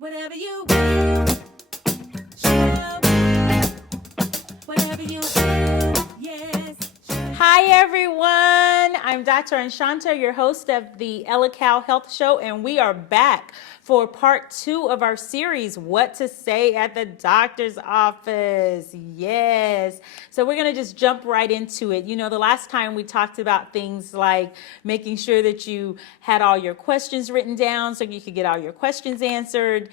Whatever you do, show me. Whatever you do, yes. Hi, everyone. I'm Dr. Anshanta, your host of the Ellehcal Health Show, and we are back for part 2 of our series, What to Say at the Doctor's Office. Yes. So we're going to just jump right into it. You know, the last time we talked about things like making sure that you had all your questions written down so you could get all your questions answered.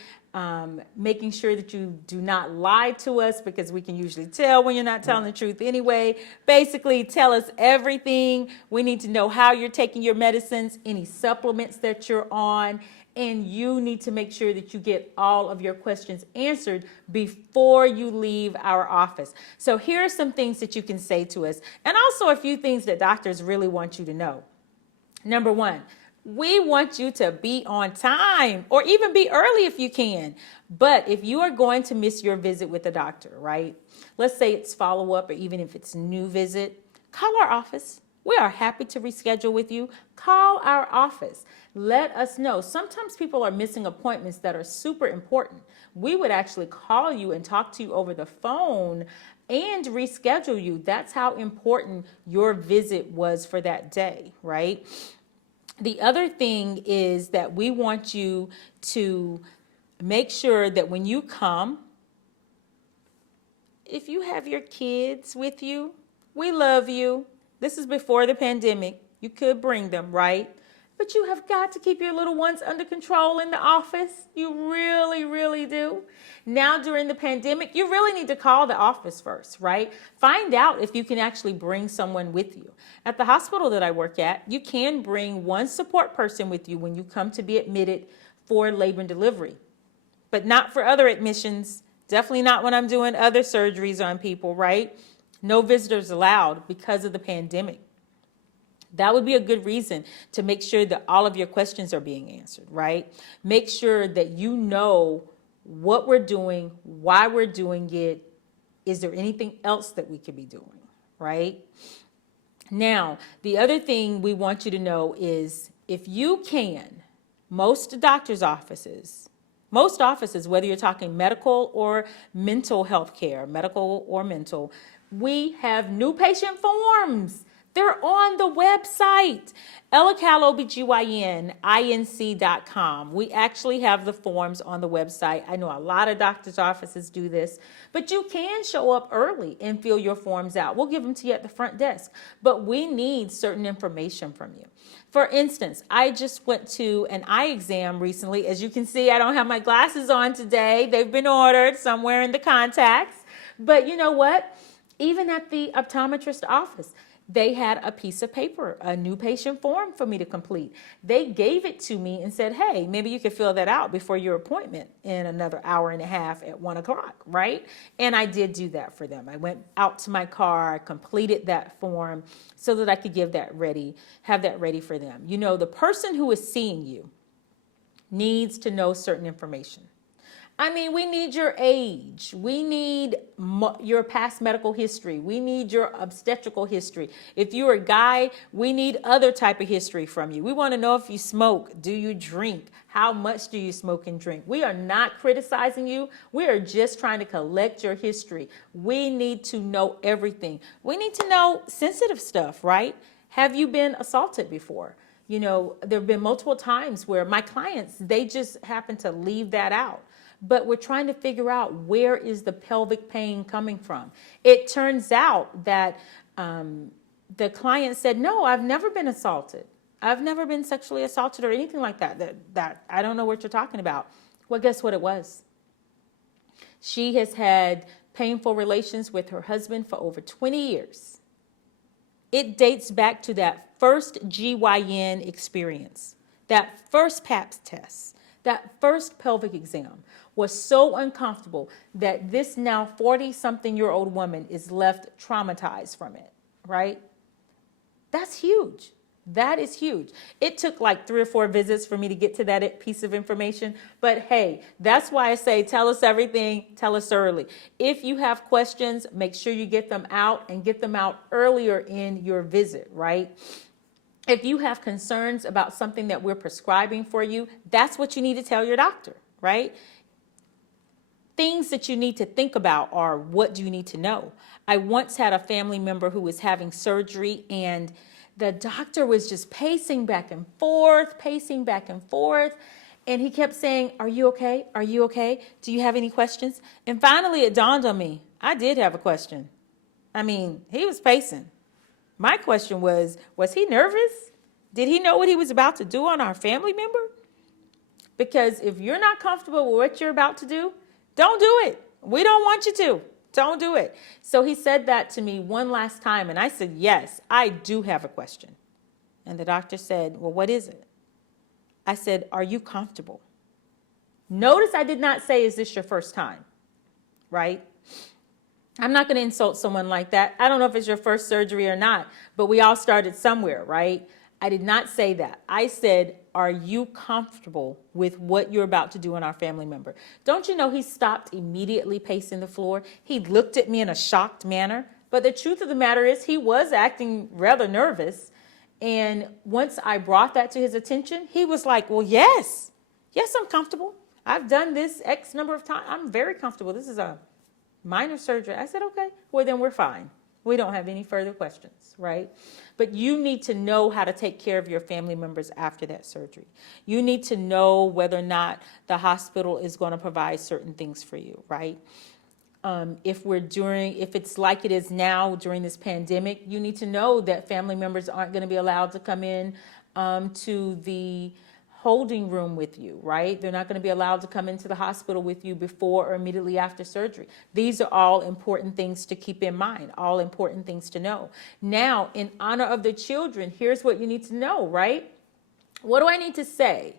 Making sure that you do not lie to us, because we can usually tell when you're not telling the truth anyway. Basically, tell us everything. We need to know how you're taking your medicines, any supplements that you're on, and you need to make sure that you get all of your questions answered before you leave our office. So here are some things that you can say to us, and also a few things that doctors really want you to know. Number one, we want you to be on time, or even be early if you can. But if you are going to miss your visit with the doctor, right? Let's say it's follow-up, or even if it's new visit, call our office. We are happy to reschedule with you. Call our office. Let us know. Sometimes people are missing appointments that are super important. We would actually call you and talk to you over the phone and reschedule you. That's how important your visit was for that day, right? The other thing is that we want you to make sure that when you come, if you have your kids with you, we love you. This is before the pandemic. You could bring them, right? But you have got to keep your little ones under control in the office. You really, really do. Now, during the pandemic, you really need to call the office first, right? Find out if you can actually bring someone with you. At the hospital that I work at, you can bring one support person with you when you come to be admitted for labor and delivery, but not for other admissions. Definitely not when I'm doing other surgeries on people, right? No visitors allowed because of the pandemic. That would be a good reason to make sure that all of your questions are being answered, right? Make sure that you know what we're doing, why we're doing it. Is there anything else that we could be doing, right? Now, the other thing we want you to know is, if you can, most offices, whether you're talking medical or mental health care, medical or mental, we have new patient forms. They're on the website, EllehcalOBGYNINC.com. We actually have the forms on the website. I know a lot of doctors' offices do this, but you can show up early and fill your forms out. We'll give them to you at the front desk, but we need certain information from you. For instance, I just went to an eye exam recently. As you can see, I don't have my glasses on today. They've been ordered somewhere in the contacts. But you know what? Even at the optometrist office, they had a piece of paper, a new patient form for me to complete. They gave it to me and said, hey, maybe you could fill that out before your appointment in another hour and a half at 1 o'clock, right? And I did do that for them. I went out to my car, completed that form so that I could have that ready for them. You know, the person who is seeing you needs to know certain information. I mean, we need your age. We need your past medical history. We need your obstetrical history. If you're a guy, we need other type of history from you. We want to know if you smoke. Do you drink? How much do you smoke and drink? We are not criticizing you. We are just trying to collect your history. We need to know everything. We need to know sensitive stuff, right? Have you been assaulted before? You know, there have been multiple times where my clients, they just happen to leave that out. But we're trying to figure out, where is the pelvic pain coming from? It turns out that the client said, no, I've never been assaulted. I've never been sexually assaulted or anything like that. That I don't know what you're talking about. Well, guess what it was? She has had painful relations with her husband for over 20 years. It dates back to that first GYN experience, that first Pap test, that first pelvic exam was so uncomfortable that this now 40-something-year-old woman is left traumatized from it, right? That's huge. That is huge. It took like 3 or 4 visits for me to get to that piece of information. But hey, that's why I say, tell us everything, tell us early. If you have questions, make sure you get them out, and get them out earlier in your visit, right? If you have concerns about something that we're prescribing for you, that's what you need to tell your doctor. right? Things that you need to think about are, what do you need to know? I once had a family member who was having surgery, and the doctor was just pacing back and forth, pacing back and forth. And he kept saying, "Are you okay? Are you okay? Do you have any questions?" And finally it dawned on me, I did have a question. I mean, he was pacing. My question was he nervous? Did he know what he was about to do on our family member? Because if you're not comfortable with what you're about to do, don't do it. We don't want you to. Don't do it. So he said that to me one last time, and I said, "Yes, I do have a question." And the doctor said, "Well, what is it?" I said, "Are you comfortable?" Notice I did not say, "Is this your first time?" Right? I'm not going to insult someone like that. I don't know if it's your first surgery or not, but we all started somewhere, right? I did not say that. I said, "Are you comfortable with what you're about to do on our family member?" Don't you know he stopped immediately pacing the floor? He looked at me in a shocked manner. But the truth of the matter is he was acting rather nervous. And once I brought that to his attention, he was like, "Well, yes, I'm comfortable. I've done this X number of times. I'm very comfortable. This is a minor surgery." I said, "Okay, well, then we're fine. We don't have any further questions," right? But you need to know how to take care of your family members after that surgery. You need to know whether or not the hospital is going to provide certain things for you, right? If it's like it is now during this pandemic, you need to know that family members aren't going to be allowed to come in to the holding room with you, right? They're not going to be allowed to come into the hospital with you before or immediately after surgery. These are all important things to keep in mind, all important things to know. Now, in honor of the children, here's what you need to know, right? What do I need to say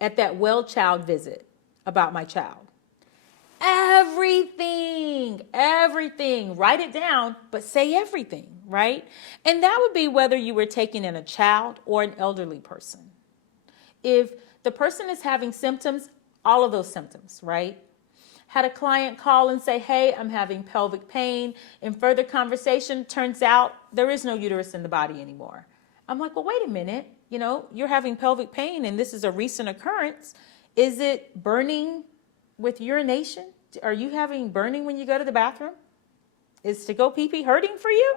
at that well child visit about my child? Everything. Write it down, but say everything, right? And that would be whether you were taking in a child or an elderly person. If the person is having symptoms, all of those symptoms, right? Had a client call and say, "Hey, I'm having pelvic pain." In further conversation, turns out there is no uterus in the body anymore. I'm like, "Well, wait a minute. You're having pelvic pain and this is a recent occurrence. Is it burning with urination? Are you having burning when you go to the bathroom? Is to go pee-pee hurting for you?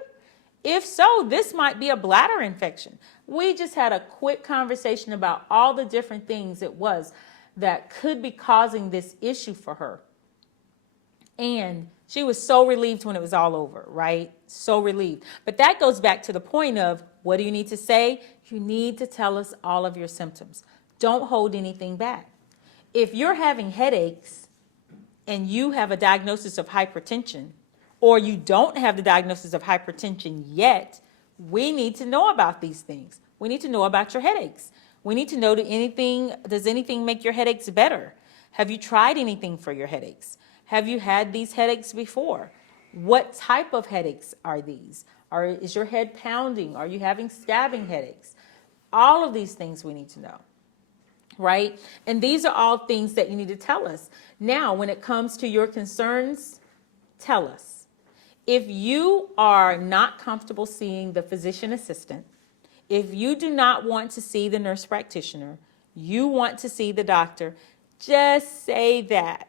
If so, this might be a bladder infection." We just had a quick conversation about all the different things it was that could be causing this issue for her. And she was so relieved when it was all over, right? So relieved. But that goes back to the point of, what do you need to say? You need to tell us all of your symptoms. Don't hold anything back. If you're having headaches and you have a diagnosis of hypertension, or you don't have the diagnosis of hypertension yet, we need to know about these things. We need to know about your headaches. We need to know, does anything make your headaches better? Have you tried anything for your headaches? Have you had these headaches before? What type of headaches are these? Is your head pounding? Are you having stabbing headaches? All of these things we need to know, right? And these are all things that you need to tell us. Now, when it comes to your concerns, tell us. If you are not comfortable seeing the physician assistant, if you do not want to see the nurse practitioner, you want to see the doctor, just say that.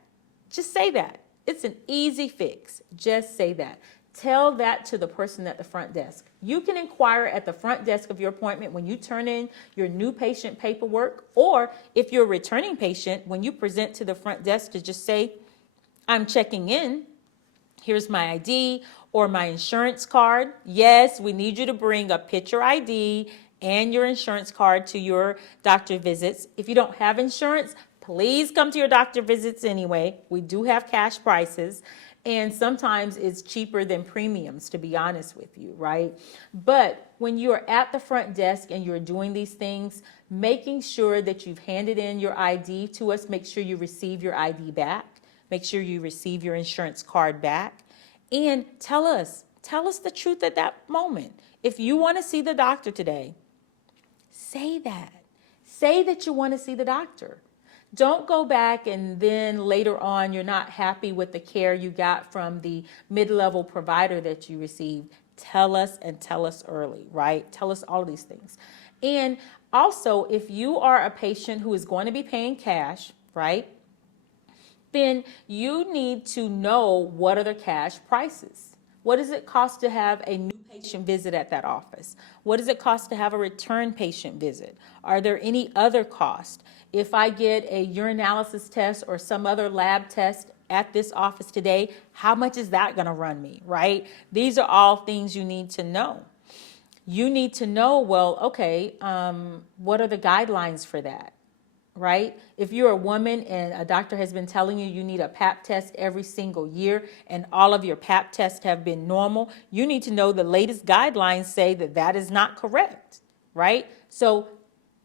Just say that. It's an easy fix. Just say that. Tell that to the person at the front desk. You can inquire at the front desk of your appointment when you turn in your new patient paperwork, or if you're a returning patient, when you present to the front desk, to just say, "I'm checking in. Here's my ID or my insurance card." Yes, we need you to bring a picture ID and your insurance card to your doctor visits. If you don't have insurance, please come to your doctor visits anyway. We do have cash prices, and sometimes it's cheaper than premiums, to be honest with you, right? But when you're at the front desk and you're doing these things, making sure that you've handed in your ID to us, make sure you receive your ID back. Make sure you receive your insurance card back, and tell us the truth at that moment. If you want to see the doctor today, say that. Say that you want to see the doctor. Don't go back and then later on you're not happy with the care you got from the mid-level provider that you received. Tell us, and tell us early, right? Tell us all of these things. And also, if you are a patient who is going to be paying cash, right? then you need to know what are the cash prices. What does it cost to have a new patient visit at that office? What does it cost to have a return patient visit? Are there any other costs? If I get a urinalysis test or some other lab test at this office today, how much is that going to run me, right? These are all things you need to know. You need to know, well, okay, what are the guidelines for that? Right? If you're a woman and a doctor has been telling you you need a pap test every single year and all of your pap tests have been normal, you need to know the latest guidelines say that that is not correct, right? So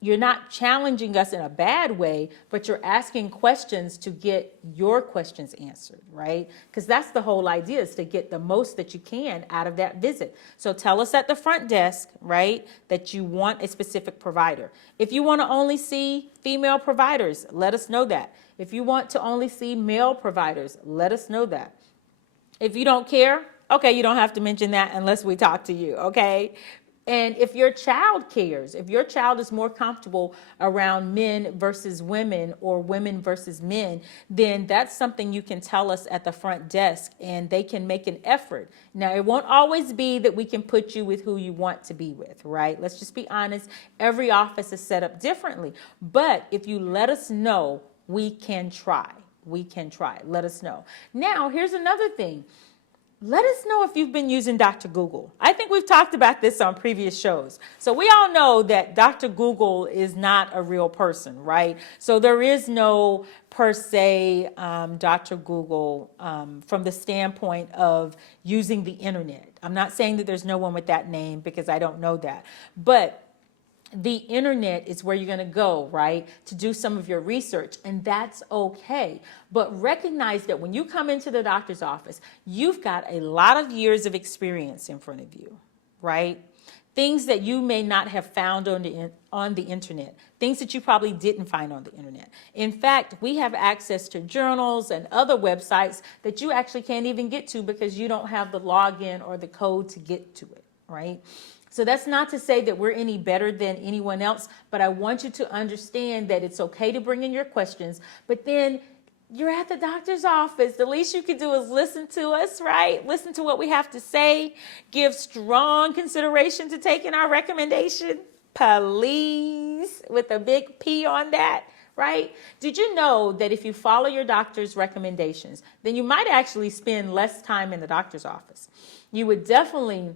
you're not challenging us in a bad way, but you're asking questions to get your questions answered, right? Because that's the whole idea, is to get the most that you can out of that visit. So tell us at the front desk, right, that you want a specific provider. If you want to only see female providers, let us know that. If you want to only see male providers, let us know that. If you don't care, okay, you don't have to mention that unless we talk to you, okay? And if your child cares, if your child is more comfortable around men versus women or women versus men, then that's something you can tell us at the front desk and they can make an effort. Now, it won't always be that we can put you with who you want to be with, right? Let's just be honest. Every office is set up differently. But if you let us know, we can try. We can try. Let us know. Now, here's another thing. Let us know if you've been using Dr. Google. I think we've talked about this on previous shows. So we all know that Dr. Google is not a real person, right? So there is no per se Dr. Google from the standpoint of using the internet. I'm not saying that there's no one with that name because I don't know that. But the internet is where you're going to go, right, to do some of your research, and that's okay. But recognize that when you come into the doctor's office, you've got a lot of years of experience in front of you, right? Things that you may not have found on the internet, things that you probably didn't find on the internet. In fact, we have access to journals and other websites that you actually can't even get to because you don't have the login or the code to get to it, right? So that's not to say that we're any better than anyone else, but I want you to understand that it's okay to bring in your questions, but then you're at the doctor's office. The least you can do is listen to us, right? Listen to what we have to say. Give strong consideration to taking our recommendation. Please, with a big P on that, right? Did you know that if you follow your doctor's recommendations, then you might actually spend less time in the doctor's office? You would definitely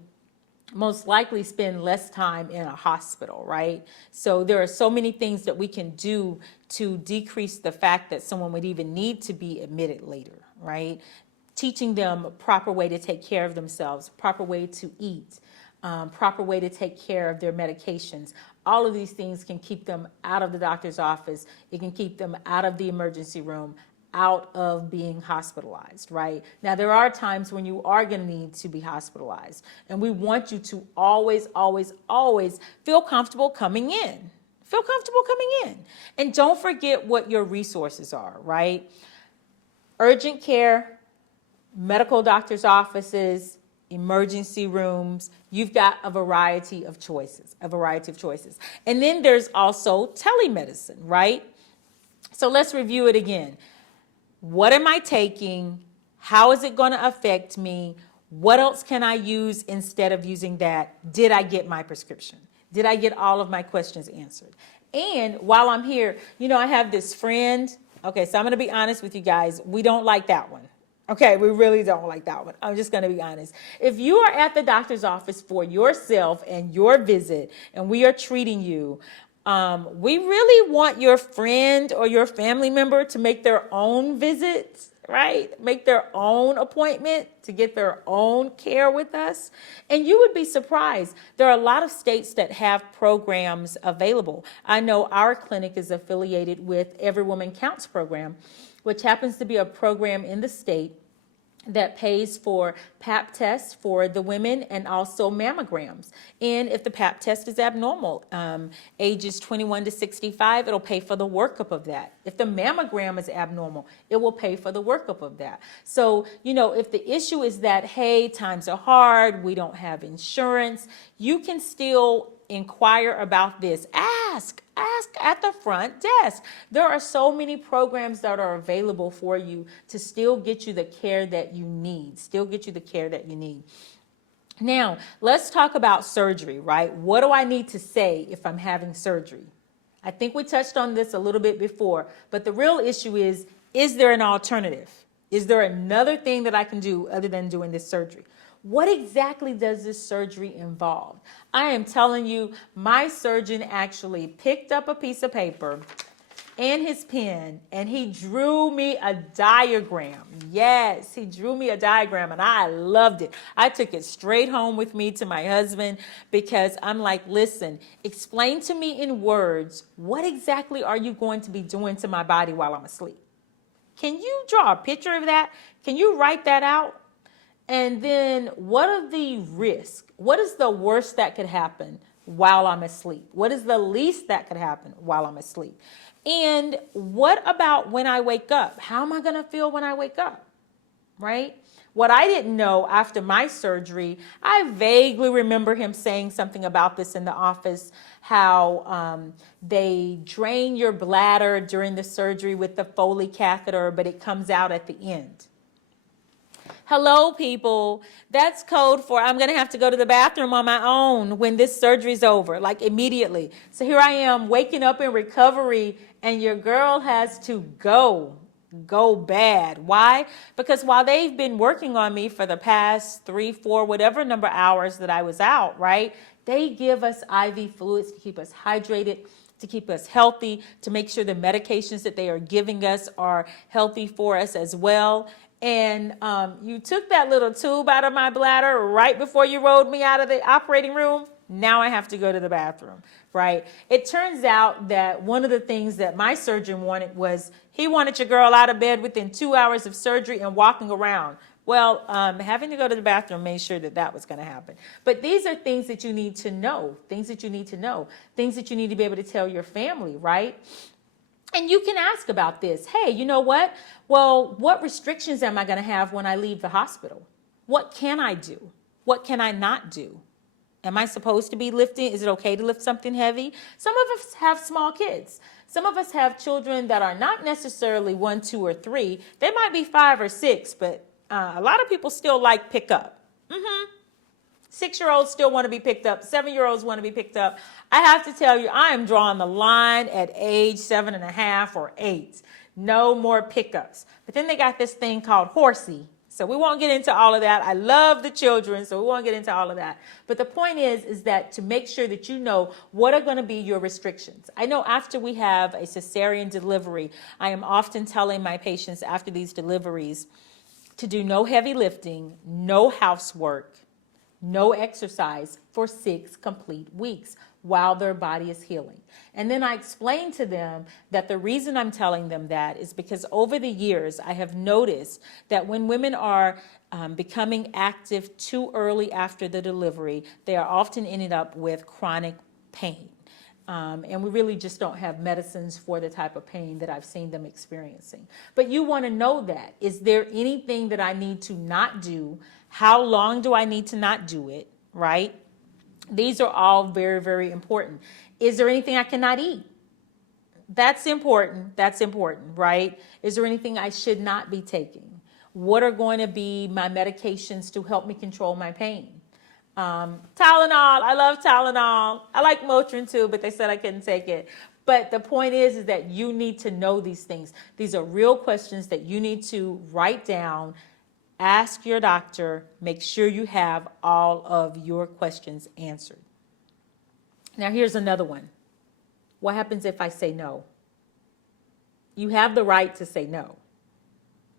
most likely spend less time in a hospital, right? So there are so many things that we can do to decrease the fact that someone would even need to be admitted later, right? Teaching them a proper way to take care of themselves, proper way to eat, proper way to take care of their medications. All of these things can keep them out of the doctor's office. It can keep them out of the emergency room, out of being hospitalized, right? Now, there are times when you are going to need to be hospitalized, and we want you to always, always, always feel comfortable coming in. Feel comfortable coming in. And don't forget what your resources are, right? Urgent care, medical doctor's offices, emergency rooms. You've got a variety of choices, And then there's also telemedicine, right? So let's review it again. What am I taking? How is it going to affect me? What else can I use instead of using that? Did I get my prescription? Did I get all of my questions answered? And while I'm here, I have this friend. Okay, so I'm going to be honest with you guys. We don't like that one. Okay, we really don't like that one. I'm just going to be honest. If you are at the doctor's office for yourself and your visit, and we are treating you, we really want your friend or your family member to make their own visits, right? Make their own appointment to get their own care with us. And you would be surprised. There are a lot of states that have programs available. I know our clinic is affiliated with Every Woman Counts program, which happens to be a program in the state that pays for pap tests for the women and also mammograms. And if the pap test is abnormal, ages 21 to 65, it'll pay for the workup of that. If the mammogram is abnormal, it will pay for the workup of that. So, if the issue is that, hey, times are hard, we don't have insurance, you can still inquire about this. Ask at the front desk. There are so many programs that are available for you to still get you the care that you need. Now, let's talk about surgery, right? What do I need to say if I'm having surgery? I think we touched on this a little bit before, but the real issue is there an alternative? Is there another thing that I can do other than doing this surgery? What exactly does this surgery involve? I am telling you, my surgeon actually picked up a piece of paper and his pen, and he drew me a diagram. Yes, he drew me a diagram, and I loved it. I took it straight home with me to my husband because I'm like, listen, explain to me in words, what exactly are you going to be doing to my body while I'm asleep? Can you draw a picture of that? Can you write that out? And then what are the risks? What is the worst that could happen while I'm asleep? What is the least that could happen while I'm asleep? And what about when I wake up? How am I going to feel when I wake up? Right? What I didn't know after my surgery, I vaguely remember him saying something about this in the office, how they drain your bladder during the surgery with the Foley catheter, but it comes out at the end. Hello, people. That's code for I'm going to have to go to the bathroom on my own when this surgery's over, like immediately. So here I am waking up in recovery, and your girl has to go bad. Why? Because while they've been working on me for the past 3, 4, whatever number of hours that I was out, right? They give us IV fluids to keep us hydrated, to keep us healthy, to make sure the medications that they are giving us are healthy for us as well. And you took that little tube out of my bladder right before you rolled me out of the operating room. Now I have to go to the bathroom, right? It turns out that one of the things that my surgeon wanted was he wanted your girl out of bed within 2 hours of surgery and walking around. Well, having to go to the bathroom made sure that that was going to happen. But these are things that you need to know, things that you need to be able to tell your family, right? And you can ask about this. Hey, you know what? Well, what restrictions am I going to have when I leave the hospital? What can I do? What can I not do? Am I supposed to be lifting? Is it okay to lift something heavy? Some of us have small kids. Some of us have children that are not necessarily 1, 2, or 3. They might be 5 or 6, but a lot of people still like pick up. 6-year-olds still want to be picked up. 7-year-olds want to be picked up. I have to tell you, I am drawing the line at age 7.5 or 8. No more pickups. But then they got this thing called horsey. So we won't get into all of that. I love the children, so we won't get into all of that. But the point is that to make sure that you know what are going to be your restrictions. I know after we have a cesarean delivery, I am often telling my patients after these deliveries to do no heavy lifting, no housework, no exercise for 6 complete weeks while their body is healing. And then I explain to them that the reason I'm telling them that is because over the years, I have noticed that when women are becoming active too early after the delivery, they are often ending up with chronic pain. And we really just don't have medicines for the type of pain that I've seen them experiencing. But you want to know that. Is there anything that I need to not do? How long do I need to not do it, right? These are all very, very important. Is there anything I cannot eat? That's important, right? Is there anything I should not be taking? What are going to be my medications to help me control my pain? Tylenol, I love Tylenol. I like Motrin too, but they said I couldn't take it. But the point is that you need to know these things. These are real questions that you need to write down. Ask your doctor, make sure you have all of your questions answered. Now, here's another one. What happens if I say no? You have the right to say no,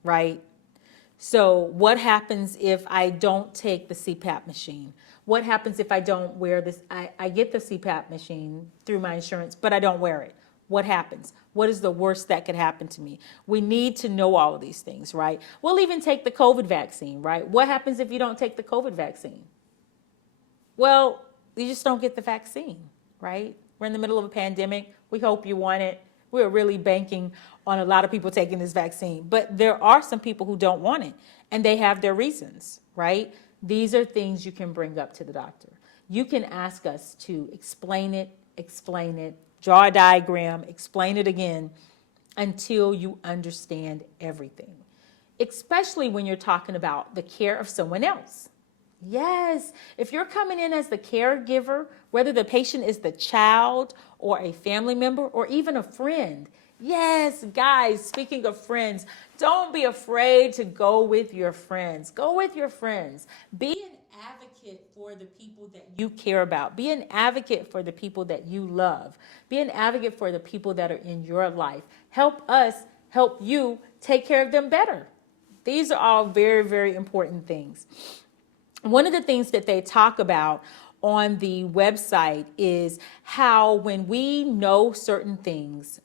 right? So what happens if I don't take the CPAP machine? What happens if I don't wear this? I get the CPAP machine through my insurance, but I don't wear it. What happens? What is the worst that could happen to me? We need to know all of these things, right? We'll even take the COVID vaccine, right? What happens if you don't take the COVID vaccine? Well, you just don't get the vaccine, right? We're in the middle of a pandemic. We hope you want it. We're really banking on a lot of people taking this vaccine. But there are some people who don't want it, and they have their reasons, right? These are things you can bring up to the doctor. You can ask us to explain it, draw a diagram, explain it again until you understand everything, especially when you're talking about the care of someone else. Yes, if you're coming in as the caregiver, whether the patient is the child or a family member or even a friend. Yes, guys, speaking of friends, don't be afraid to go with your friends. Go with your friends. Be an advocate for the people that you care about. Be an advocate for the people that you love. Be an advocate for the people that are in your life. Help us help you take care of them better. These are all very, very important things. One of the things that they talk about on the website is how when we know certain things,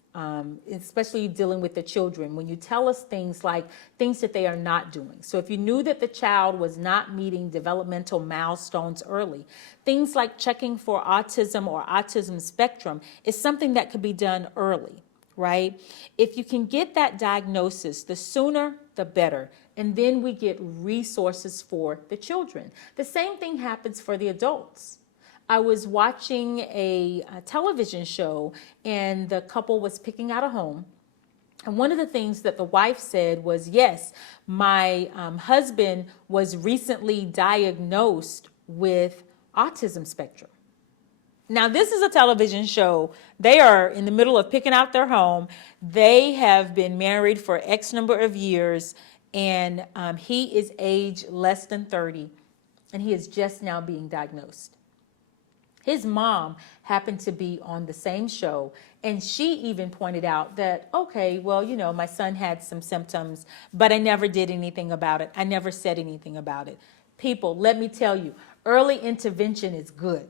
especially dealing with the children, when you tell us things like things that they are not doing. So if you knew that the child was not meeting developmental milestones early, things like checking for autism or autism spectrum is something that could be done early, right? If you can get that diagnosis, the sooner, the better. And then we get resources for the children. The same thing happens for the adults. I was watching a television show and the couple was picking out a home. And one of the things that the wife said was, yes, my husband was recently diagnosed with autism spectrum. Now, this is a television show. They are in the middle of picking out their home. They have been married for X number of years, and he is age less than 30, and he is just now being diagnosed. His mom happened to be on the same show, and she even pointed out that, okay, well, you know, my son had some symptoms, but I never did anything about it. I never said anything about it. People, let me tell you, early intervention is good.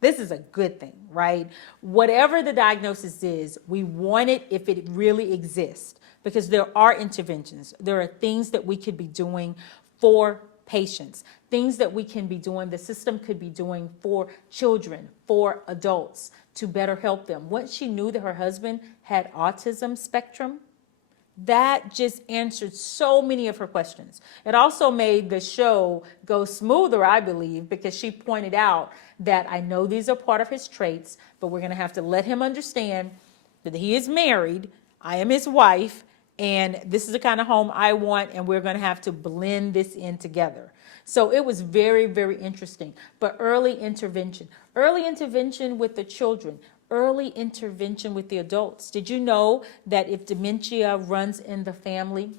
This is a good thing, right? Whatever the diagnosis is, we want it if it really exists, because there are interventions. There are things that we could be doing for patients, things that we can be doing, the system could be doing for children, for adults to better help them. Once she knew that her husband had autism spectrum, that just answered so many of her questions. It also made the show go smoother, I believe, because she pointed out that I know these are part of his traits, but we're going to have to let him understand that he is married, I am his wife, and this is the kind of home I want, and we're going to have to blend this in together. So it was very, very interesting. But early intervention with the children, early intervention with the adults. Did you know that if dementia runs in the family,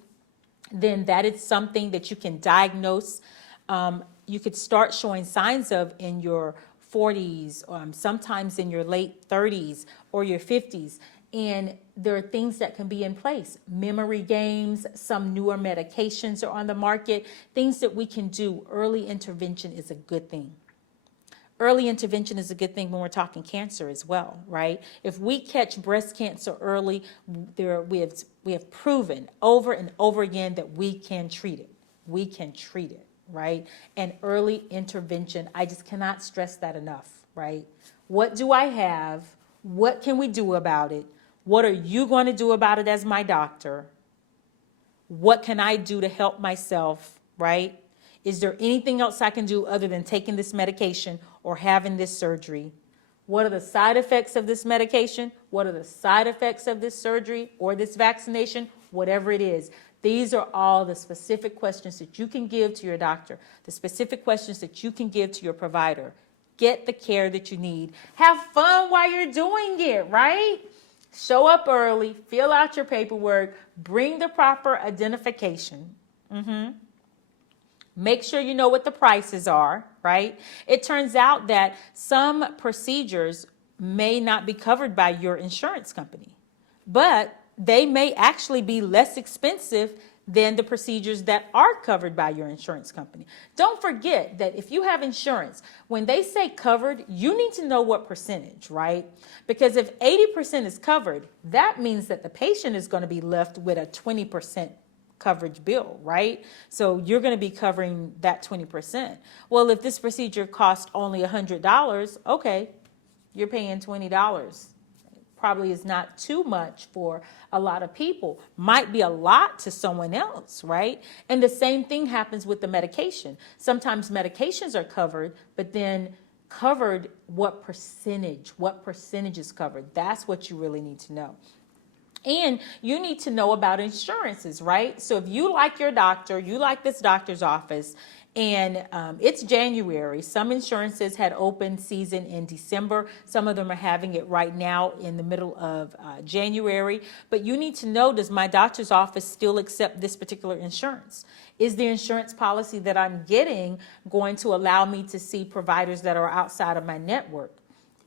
then that is something that you can diagnose? You could start showing signs of in your 40s, sometimes in your late 30s or your 50s. And there are things that can be in place. Memory games, some newer medications are on the market, things that we can do. Early intervention is a good thing. Early intervention is a good thing when we're talking cancer as well, right? If we catch breast cancer early, we have proven over and over again that we can treat it. We can treat it, right? And early intervention, I just cannot stress that enough, right? What do I have? What can we do about it? What are you going to do about it as my doctor? What can I do to help myself, right? Is there anything else I can do other than taking this medication or having this surgery? What are the side effects of this medication? What are the side effects of this surgery or this vaccination? Whatever it is. These are all the specific questions that you can give to your doctor, the specific questions that you can give to your provider. Get the care that you need. Have fun while you're doing it, right? Show up early, fill out your paperwork, bring the proper identification. Make sure you know what the prices are, right? It turns out that some procedures may not be covered by your insurance company, but they may actually be less expensive than the procedures that are covered by your insurance company. Don't forget that if you have insurance, when they say covered, you need to know what percentage, right? Because if 80% is covered, that means that the patient is going to be left with a 20% coverage bill, right? So you're going to be covering that 20%. Well, if this procedure costs only $100, okay, you're paying $20. Probably is not too much for a lot of people. Might be a lot to someone else, right? And the same thing happens with the medication. Sometimes medications are covered, but then covered, what percentage is covered. That's what you really need to know. And you need to know about insurances, right? So if you like your doctor, you like this doctor's office, and it's January. Some insurances had open season in December. Some of them are having it right now in the middle of January. But you need to know, does my doctor's office still accept this particular insurance? Is the insurance policy that I'm getting going to allow me to see providers that are outside of my network?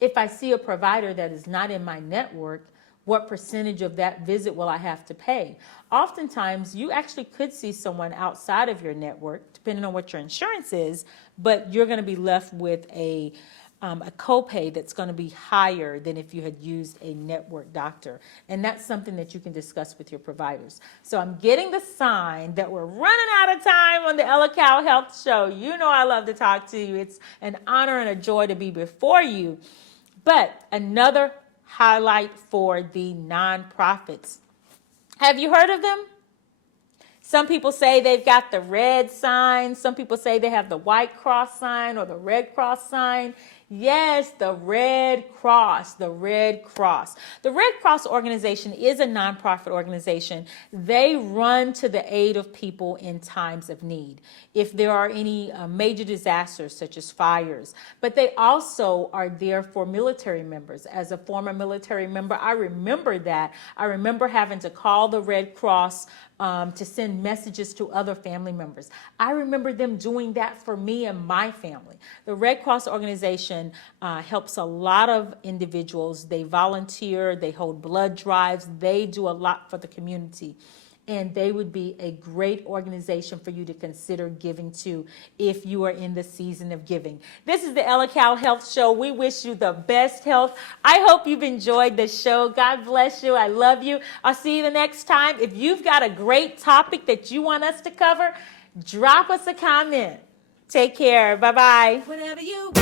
If I see a provider that is not in my network, what percentage of that visit will I have to pay? Oftentimes, you actually could see someone outside of your network, depending on what your insurance is, but you're going to be left with a copay that's going to be higher than if you had used a network doctor. And that's something that you can discuss with your providers. So I'm getting the sign that we're running out of time on the Ellehcal Health Show. You know I love to talk to you. It's an honor and a joy to be before you. But another highlight for the nonprofits. Have you heard of them? Some people say they've got the red sign. Some people say they have the white cross sign or the red cross sign. Yes, the Red Cross, the Red Cross. The Red Cross organization is a nonprofit organization. They run to the aid of people in times of need. If there are any major disasters such as fires, but they also are there for military members. As a former military member, I remember that. I remember having to call the Red Cross to send messages to other family members. I remember them doing that for me and my family. The Red Cross organization helps a lot of individuals. They volunteer, they hold blood drives, they do a lot for the community. And they would be a great organization for you to consider giving to if you are in the season of giving. This is the Ellehcal Health Show. We wish you the best health. I hope you've enjoyed the show. God bless you. I love you. I'll see you the next time. If you've got a great topic that you want us to cover, drop us a comment. Take care. Bye-bye. Whenever you